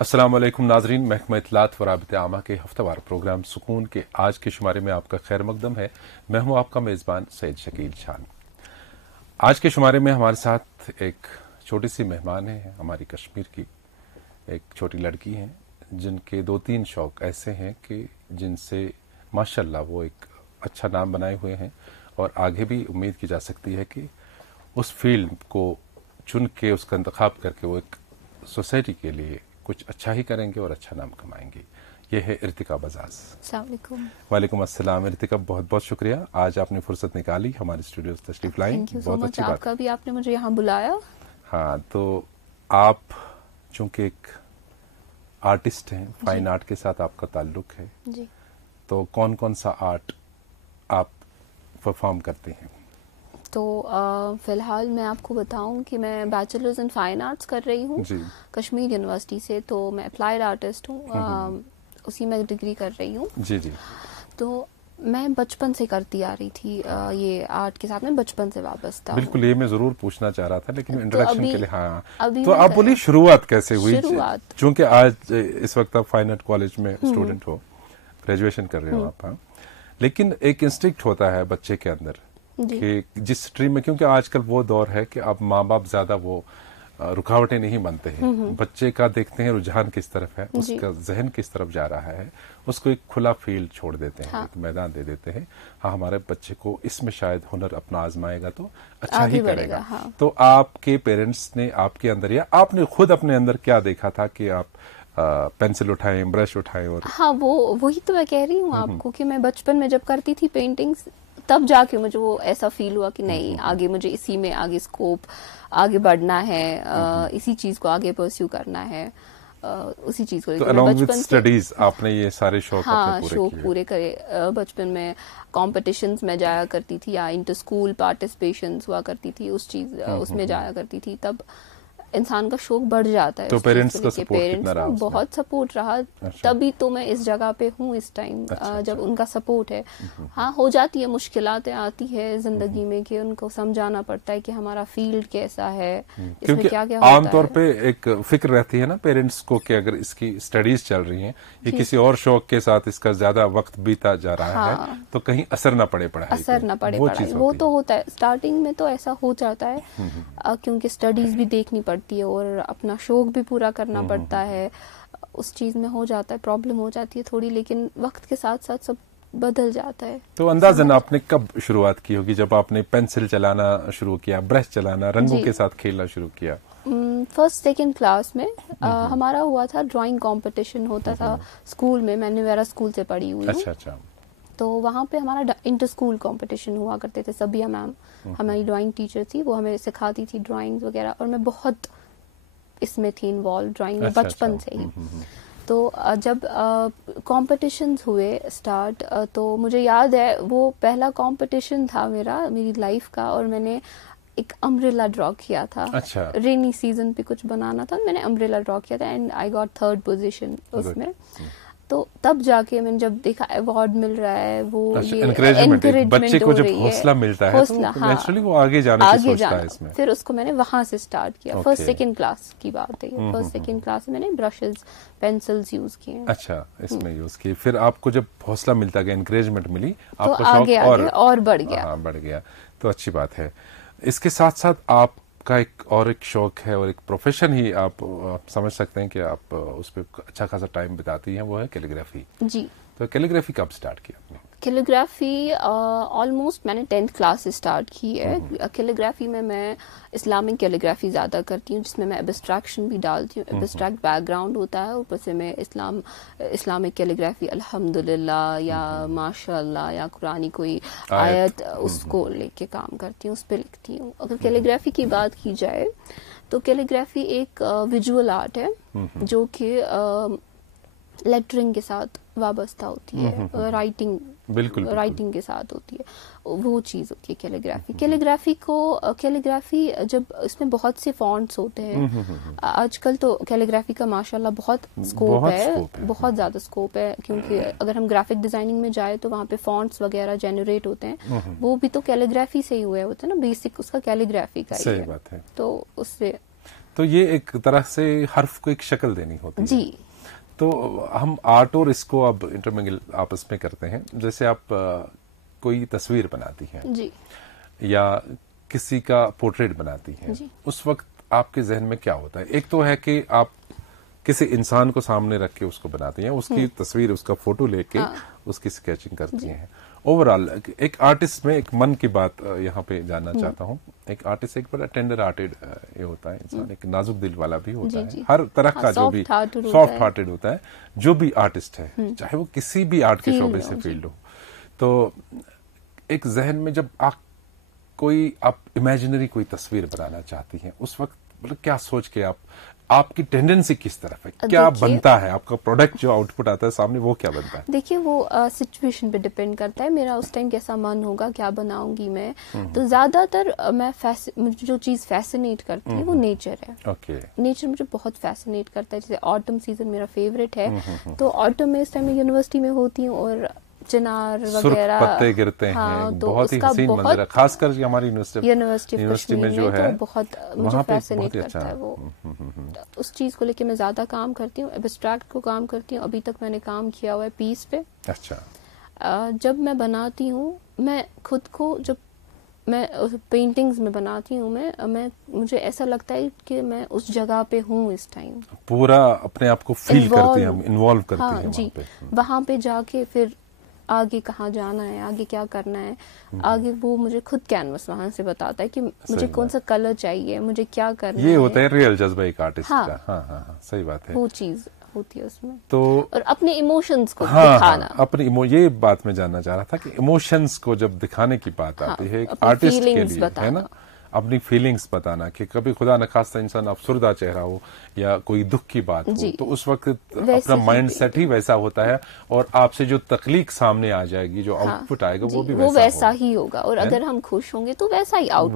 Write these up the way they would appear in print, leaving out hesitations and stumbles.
السلام علیکم ناظرین، محکمہ اطلاعات و رابطہ عامہ کے ہفتہ وار پروگرام سکون کے آج کے شمارے میں آپ کا خیر مقدم ہے۔ میں ہوں آپ کا میزبان سید شکیل شان۔ آج کے شمارے میں ہمارے ساتھ ایک چھوٹی سی مہمان ہے، ہماری کشمیر کی ایک چھوٹی لڑکی ہیں جن کے 2-3 شوق ایسے ہیں کہ جن سے ماشاءاللہ وہ ایک اچھا نام بنائے ہوئے ہیں، اور آگے بھی امید کی جا سکتی ہے کہ اس فیلڈ کو چن کے اس کا انتخاب کر کے وہ ایک سوسائٹی کے لیے کچھ اچھا ہی کریں گے اور اچھا نام کمائیں گے۔ یہ ہے ارتقا بزاز۔ السلام علیکم۔ وعلیکم السلام۔ ارتقا، بہت بہت شکریہ، آج آپ نے فرصت نکالی ہمارے اسٹوڈیو سے تشریف لائیں، بہت اچھی بات۔ آپ کا بھی آپ نے مجھے یہاں بلایا۔ ہاں، تو آپ چونکہ ایک آرٹسٹ ہیں، فائن آرٹ کے ساتھ آپ کا تعلق ہے جی، تو کون کون سا آرٹ آپ پرفارم کرتے ہیں؟ تو فی الحال میں آپ کو بتاؤں کہ میں بیچلرز ان فائن آرٹس کر رہی ہوں جی، کشمیر یونیورسٹی سے، تو میں اپلائیڈ آرٹسٹ ہوں، اسی میں ڈگری کر رہی ہوں۔ جی جی۔ تو میں بچپن سے کرتی آ رہی تھی یہ آرٹ کے ساتھ، میں بچپن سے وابستہ ہوں۔ بالکل، یہ میں ضرور پوچھنا چاہ رہا تھا لیکن انٹروڈکشن کے لیے ہاں، تو آپ بولیے شروعات کیسے ہوئی؟ چونکہ آج اس وقت آپ فائن آرٹ کالج میں اسٹوڈنٹ ہو، گریجویشن کر رہے ہو آپ، ہاں، لیکن ایک انسٹنکٹ ہوتا ہے بچے کے اندر کہ جس اسٹریم میں، کیونکہ آج کل وہ دور ہے کہ اب ماں باپ زیادہ وہ رکاوٹیں نہیں بنتے ہیں، بچے کا دیکھتے ہیں رجحان کس طرف ہے، اس کا ذہن کس طرف جا رہا ہے، اس کو ایک کھلا فیلڈ چھوڑ دیتے ہیں، ایک میدان دے دیتے ہیں، ہاں ہمارے بچے کو اس میں شاید ہنر اپنا آزمائے گا تو اچھا ہی کرے گا۔ تو آپ کے پیرنٹس نے آپ کے اندر یا آپ نے خود اپنے اندر کیا دیکھا تھا کہ آپ پینسل اٹھائیں، برش اٹھائیں؟ اور ہاں، وہی تو میں کہہ رہی ہوں آپ کو کہ میں بچپن میں جب کرتی تھی پینٹنگز، تب جا کے مجھے وہ ایسا فیل ہوا کہ نہیں، آگے مجھے اسی میں آگے اسکوپ، آگے بڑھنا ہے، اسی چیز کو آگے پرسیو کرنا ہے، اسی چیز کو۔ بچپن اسٹڈیز آپ نے یہ سارے شوق پورے کرے۔ بچپن میں کمپٹیشنز میں جایا کرتی تھی، یا انٹر اسکول پارٹیسپیشنز ہوا کرتی تھی، اس میں جایا کرتی تھی، تب انسان کا شوق بڑھ جاتا ہے۔ تو پیرنٹس کا پیرنٹس کا بہت سپورٹ رہا، تبھی تو میں اس جگہ پہ ہوں اس ٹائم، جب ان کا سپورٹ ہے۔ ہاں، ہو جاتی ہے، مشکلاتیں آتی ہے زندگی میں کہ ان کو سمجھانا پڑتا ہے کہ ہمارا فیلڈ کیسا ہے، اس میں کیا کیا ہوتا ہے۔ عام طور پہ ایک فکر رہتی ہے نا پیرنٹس کو کہ اگر اس کی اسٹڈیز چل رہی ہیں، یہ کسی اور شوق کے ساتھ اس کا زیادہ وقت بیتا جا رہا ہے تو کہیں اثر نہ پڑے پڑھائی، وہ تو ہوتا ہے، اسٹارٹنگ میں تو ایسا ہو جاتا ہے، کیونکہ اسٹڈیز بھی دیکھنی پڑتی ہے اور اپنا شوق بھی پورا کرنا پڑتا ہے، اس چیز میں ہو جاتا ہے، پرابلم ہو جاتی ہے تھوڑی، لیکن وقت کے ساتھ ساتھ سب بدل جاتا ہے۔ تو اندازاً آپ نے کب شروعات کی ہوگی جب آپ نے پینسل چلانا شروع کیا، برش چلانا، رنگوں کے ساتھ کھیلنا شروع کیا؟ 1st-2nd کلاس میں ہمارا ہوا تھا ڈرائنگ کمپٹیشن ہوتا تھا اسکول میں، میں نیویرا اسکول سے پڑھی ہوئی ہوں۔ اچھا۔ تو وہاں پہ ہمارا انٹر اسکول کمپٹیشن ہوا کرتے تھے، سبیہ میم ہماری ڈرائنگ ٹیچر تھی، وہ ہمیں سکھاتی تھی ڈرائنگ وغیرہ، اور میں بہت اس میں تھی انوالو ڈرائنگ میں بچپن سے ہی۔ تو جب کمپٹیشنز ہوئے اسٹارٹ، تو مجھے یاد ہے وہ پہلا کمپٹیشن تھا میری لائف کا، اور میں نے ایک امبریلا ڈرا کیا تھا، رینی سیزن پہ کچھ بنانا تھا، میں نے امبریلا ڈرا کیا تھا، and I got 3rd position اس میں۔ تو تب جا کے میں نے جب دیکھا ایوارڈ مل رہا ہے، وہ انکریجمنٹ، بچے کو جب حوصلہ ملتا ہے تو نیچرلی وہ آگے جانے کی سوچتا ہے اس میں۔ پھر اس کو میں نے وہاں سے سٹارٹ کیا، 1st-2nd کلاس کی بات ہے، 1st-2nd کلاس میں نے برشز، پینسلز یوز کیے۔ اچھا، اس میں یوز کیے، پھر آپ کو جب حوصلہ ملتا گیا، انکریجمنٹ ملی، آپ تو کا آگے اور بڑھ گیا، تو اچھی بات ہے۔ اس کے ساتھ ساتھ آپ کا ایک شوق ہے اور ایک پروفیشن ہی آپ سمجھ سکتے ہیں کہ آپ اس پہ اچھا خاصا ٹائم بتاتی ہیں، وہ ہے کیلیگرافی۔ جی، تو کیلیگرافی کب سٹارٹ کیا آپ نے؟ کیلیگرافی آلموسٹ میں نے 10th کلاس سے سٹارٹ کی ہے۔ کیلیگرافی میں اسلامک کیلیگرافی زیادہ کرتی ہوں، جس میں ایبسٹریکشن بھی ڈالتی ہوں، ایبسٹریکٹ بیک گراؤنڈ ہوتا ہے، اوپر سے میں اسلامک کیلیگرافی الحمدللہ یا ماشاء اللہ یا قرآنی کوئی آیت اس کو لے کے کام کرتی ہوں، اس پہ لکھتی ہوں۔ اگر کیلیگرافی کی بات کی جائے تو کیلیگرافی ایک ویژول آرٹ ہے جو کہ لیٹرنگ کے ساتھ وابستہ ہوتی ہے، رائٹنگ کے ساتھ ہوتی ہے، وہ چیز ہوتی ہے کیلیگرافی جب اس میں بہت سے فونٹس ہوتے ہیں، آج کل تو کیلیگرافی کا ماشاءاللہ بہت اسکوپ ہے، بہت زیادہ اسکوپ ہے، کیونکہ اگر ہم گرافک ڈیزائننگ میں جائیں تو وہاں پہ فونٹس وغیرہ جنریٹ ہوتے ہیں، وہ بھی تو کیلیگرافی سے ہی ہوئے ہوتے ہیں نا، بیسک اس کا کیلیگرافی کا ہی ہے، تو اس سے تو یہ ایک طرح سے حرف کو ایک شکل دینی ہوتی ہے جی. تو ہم آرٹ اور اس کو اب انٹرمنگل آپس میں کرتے ہیں. جیسے آپ کوئی تصویر بناتی ہیں جی یا کسی کا پورٹریٹ بناتی ہیں, اس وقت آپ کے ذہن میں کیا ہوتا ہے؟ ایک تو ہے کہ آپ کسی انسان کو سامنے رکھ کے اس کو بناتے ہیں, اس کی تصویر, اس کا فوٹو لے کے اس کی اسکیچنگ کرتی ہیں. اوور آل ایک آرٹسٹ میں ایک من کی بات یہاں پہ جاننا چاہتا ہوں. ایک آرٹسٹ ایک بڑا ٹینڈر ہارٹیڈ یہ ہوتا ہے انسان, ایک نازک دل والا بھی ہوتا ہے, ہر طرح کا جو بھی سافٹ ہارٹیڈ ہوتا ہے جو بھی آرٹسٹ ہے, چاہے وہ کسی بھی آرٹ کے شعبے سے فیلڈ ہو. تو ایک ذہن میں جب آپ امیجنری کوئی تصویر بنانا چاہتی ہیں, اس وقت مطلب کیا سوچ کے آپ کی ٹینڈنسی کس طرف ہے, کیا بنتا ہے آپ کا پروڈکٹ, جو آؤٹ پٹ آتا ہے سامنے وہ کیا بنتا ہے؟ دیکھیے وہ سچویشن پہ ڈپینڈ کرتا ہے, میرا اس ٹائم کیسا من ہوگا, کیا بناؤں گی میں. تو زیادہ تر میں جو چیز فیسنیٹ کرتی ہے وہ نیچر ہے. نیچر مجھے بہت فیسنیٹ کرتا ہے. جیسے آٹم سیزن میرا فیوریٹ ہے, تو آٹم میں اس ٹائم میں یونیورسٹی میں ہوتی ہوں اور چنار وغیرہ پتے گرتے ہیں, بہت ہی حسین منظر ہے, خاص کر ہماری یونیورسٹی میں جو ہے بہت مجھے فیسنیٹ کرتا ہے وہ. اس چیز کو لے کے میں زیادہ کام کرتی ہوں, ایبسٹریکٹ کو کام کرتی ہوں. ابھی تک میں نے کام کیا ہوا ہے پیس پہ. اچھا. جب میں بناتی ہوں, میں خود کو جب میں پینٹنگز میں بناتی ہوں, میں مجھے ایسا لگتا ہے کہ میں اس جگہ پہ ہوں اس ٹائم, پورا اپنے آپ کو فیل کرتی ہیں, انوالو کرتی ہیں. جی, وہاں پہ جا کے پھر آگے کہاں جانا ہے, آگے کیا کرنا ہے, آگے وہ مجھے خود کینوس وہاں سے بتاتا ہے کہ مجھے کون سا کلر چاہیے, مجھے کیا کرنا ہے. یہ ہوتا ہے ریئل جذبہ ایک آرٹسٹ کا. ہاں ہاں صحیح بات ہے, وہ چیز ہوتی ہے اس میں. تو اور اپنے ایموشنز کو دکھانا, یہ بات میں جاننا چاہ رہا تھا کہ ایموشنز کو جب دکھانے کی بات آتی ہے ایک آرٹسٹ کے لیے, ہے نا, اپنی فیلنگز بتانا, کہ کبھی خدا نخواستہ انسان افسردہ چہرہ ہو یا کوئی دکھ کی بات ہو, تو اس وقت اپنا مائنڈ سیٹ ہی ویسا ہوتا ہے, اور آپ سے جو تخلیق سامنے آ جائے گی, جو آؤٹ پٹ آئے گا وہ بھی ویسا ہی ہوگا. اور اگر ہم خوش ہوں گے تو ویسا ہی آؤٹ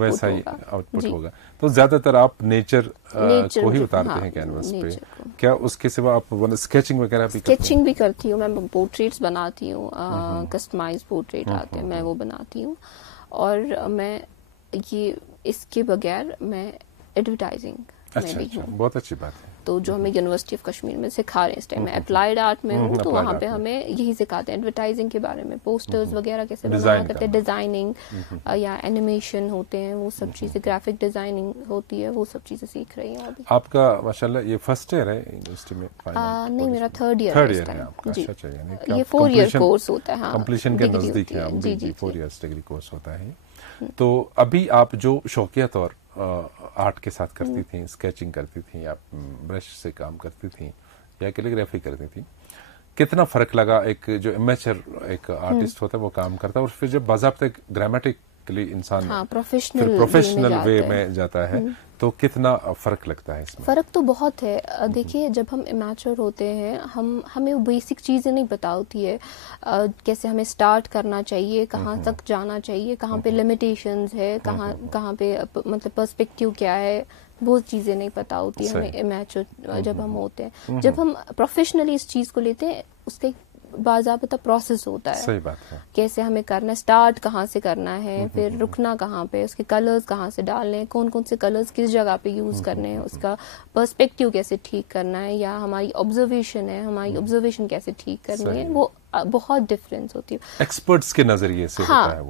پٹ ہوگا. تو زیادہ تر آپ نیچر کو ہی اتارتے ہیں کینوس پہ, کیا اس کے سوا آپ اسکیچنگ وغیرہ بھی؟ اسکیچنگ بھی کرتی ہوں میں, پورٹریٹس بناتی ہوں, کسٹمائز پورٹریٹ آتے ہیں, میں وہ بناتی ہوں. اور میں یہ اس کے بغیر میں ایڈورٹائزنگ میں بھی ہوں. بہت اچھی بات ہے. تو جو ہمیں یونیورسٹی آف کشمیر میں سکھا رہے ہیں اس ٹائم, میں اپلائیڈ آرٹ میں ہوں, تو وہاں پہ ہمیں یہی سکھاتے ہیں ایڈورٹائزنگ کے بارے میں, پوسٹرز وغیرہ کیسے بنایا کرتے ہیں, ڈیزائننگ یا اینیمیشن ہوتے ہیں, وہ سب چیزیں, گرافک ڈیزائننگ ہوتی ہے, وہ سب چیزیں سیکھ رہی ہوں ابھی. آپ کا ماشاءاللہ یہ فرسٹ ایئر ہے یونیورسٹی میں؟ نہیں, میرا تھرڈ ایئر ہے. جی, یہ 4 ایئر کورس ہوتا ہے. کمپلیشن کے نزدیک ہے. جی, 4 ایئرس ڈگری کورس ہوتا ہے. تو ابھی آپ جو شوقیہ طور آرٹ کے ساتھ کرتی تھیں, اسکیچنگ کرتی تھیں, یا برش سے کام کرتی تھیں, یا کیلیگرافی کرتی تھیں, کتنا فرق لگا ایک جو امیچر ایک آرٹسٹ ہوتا ہے وہ کام کرتا ہے, اور پھر جب باضابطہ گرامیٹکلی انسان پروفیشنل وے میں جاتا ہے, تو کتنا فرق لگتا ہے اس میں؟ فرق تو بہت ہے. دیکھیے جب ہم امیچر ہوتے ہیں, ہمیں وہ بیسک چیزیں نہیں پتا ہوتی ہے, کیسے ہمیں سٹارٹ کرنا چاہیے, کہاں تک جانا چاہیے, کہاں پہ لمیٹیشنز ہے, کہاں پہ مطلب پرسپیکٹیو کیا ہے, وہ چیزیں نہیں پتا ہوتی ہمیں امیچر جب ہم ہوتے ہیں. جب ہم پروفیشنلی اس چیز کو لیتے ہیں, اس کے باضابطہ پروسیس ہوتا ہے. صحیح بات ہے. کیسے ہمیں کرنا ہے, سٹارٹ کہاں سے کرنا ہے, پھر رکنا کہاں پہ, اس کے کلرز کہاں سے ڈالنے ہیں, کون کون سے کلرز کس جگہ پہ یوز کرنے ہیں, اس کا پرسپیکٹیو کیسے ٹھیک کرنا ہے, یا ہماری آبزرویشن ہے, ہماری آبزرویشن کیسے ٹھیک کرنی ہے, وہ بہت ڈفرینس ہوتی ہے. ایکسپرٹس کے نظریے سے ہوتا ہے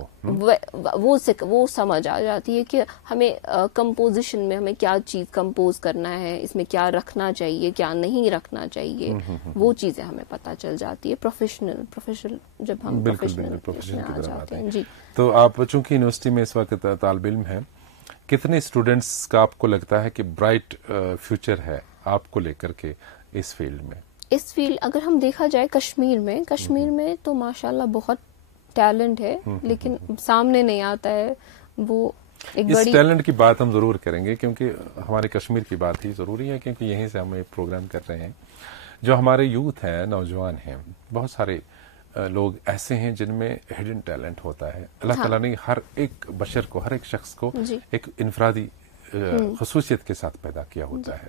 وہ سمجھ آ جاتی ہے کہ ہمیں کمپوزیشن میں ہمیں کیا چیز کمپوز کرنا ہے, اس میں کیا رکھنا چاہیے, کیا نہیں رکھنا چاہیے, وہ چیزیں ہمیں پتہ چل جاتی ہے پروفیشنل جب ہم پروفیشنل کی طرف آتے ہیں. جی, تو آپ چونکہ یونیورسٹی میں اس وقت طالب علم ہیں, کتنے اسٹوڈینٹس کا آپ کو لگتا ہے کہ برائٹ فیوچر ہے آپ کو لے کر کے اس فیلڈ میں؟ اس فیلڈ اگر ہم دیکھا جائے کشمیر میں تو ماشاءاللہ بہت ٹیلنٹ ہے, لیکن سامنے نہیں آتا ہے. وہ ایک اس ٹیلنٹ کی بات ہم ضرور کریں گے, کیونکہ ہمارے کشمیر کی بات ہی ضروری ہے, کیونکہ یہیں سے ہم ایک پروگرام کر رہے ہیں. جو ہمارے یوتھ ہیں, نوجوان ہیں, بہت سارے لوگ ایسے ہیں جن میں ہڈن ٹیلنٹ ہوتا ہے. اللہ تعالیٰ نے ہر ایک بشر کو, ہر ایک شخص کو ایک انفرادی خصوصیت کے ساتھ پیدا کیا ہوتا ہے.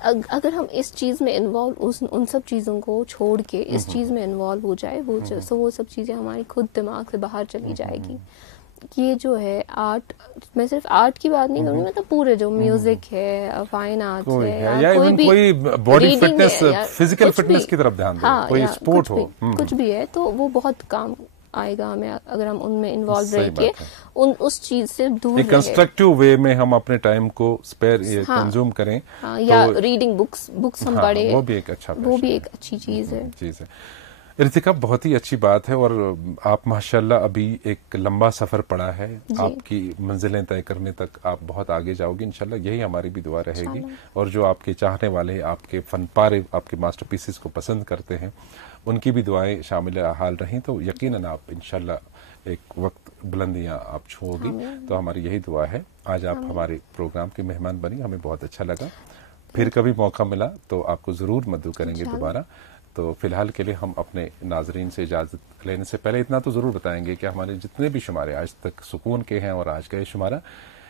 اگر ہم اس چیز میں انوالو، ان سب چیزوں کو چھوڑ کے اس چیز میں انوالو ہو جائے، وہ سب چیزیں ہماری خود دماغ سے باہر چلی جائے گی. یہ جو ہے آرٹ، میں صرف آرٹ کی بات نہیں کروں گی، مطلب پورے جو میوزک ہے، فائن آرٹس ہے، یا کوئی باڈی فٹنس، فزیکل فٹنس کی طرف دھیان دیں، کوئی اسپورٹ ہو، کچھ بھی ہے، تو وہ بہت کام آئے گا ہمیں اگر ہم ان میں انوالو رہ کے اس چیز سے دور رہیں. کنسٹرکٹیو وے میں ہم اپنے ٹائم کو اسپیئر کنزیوم کریں، یا ریڈنگ بکس ہم پڑھیں، وہ بھی ایک اچھا، وہ بھی ایک اچھی چیز ہے. ارتقا بہت ہی اچھی بات ہے، اور آپ ماشاءاللہ ابھی ایک لمبا سفر پڑا ہے، آپ کی منزلیں طے کرنے تک آپ بہت آگے جاؤ گی انشاءاللہ، یہی ہماری بھی دعا رہے گی. اور جو آپ کے چاہنے والے، آپ کے فن پارے، آپ کے ماسٹر پیسز کو پسند کرتے ہیں، ان کی بھی دعائیں شامل حال رہیں، تو یقیناً آپ انشاءاللہ ایک وقت بلندیاں آپ چھوؤ گی. تو ہماری یہی دعا ہے. آج آپ ہمارے پروگرام کے مہمان بنی، ہمیں بہت اچھا لگا. پھر کبھی موقع ملا تو آپ کو ضرور مدعو کریں گے دوبارہ. تو فی الحال کے لیے ہم اپنے ناظرین سے اجازت لینے سے پہلے اتنا تو ضرور بتائیں گے کہ ہمارے جتنے بھی شمارے آج تک سکون کے ہیں اور آج کا یہ شمارہ،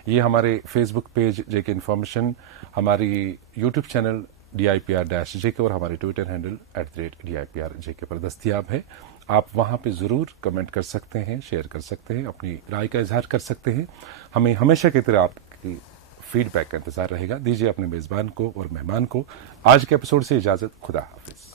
یہ ہمارے فیس بک پیج جے کے انفارمیشن، ہماری یوٹیوب چینل DIPR-JK اور ہمارے ٹویٹر ہینڈل @DIPR-JK پر دستیاب ہے. آپ وہاں پہ ضرور کمنٹ کر سکتے ہیں، شیئر کر سکتے ہیں، اپنی رائے کا اظہار کر سکتے ہیں. ہمیں ہمیشہ کی طرح آپ کی فیڈ بیک کا انتظار رہے گا. دیجیے اپنے میزبان کو اور مہمان کو آج کے ایپیسوڈ سے اجازت. خدا حافظ.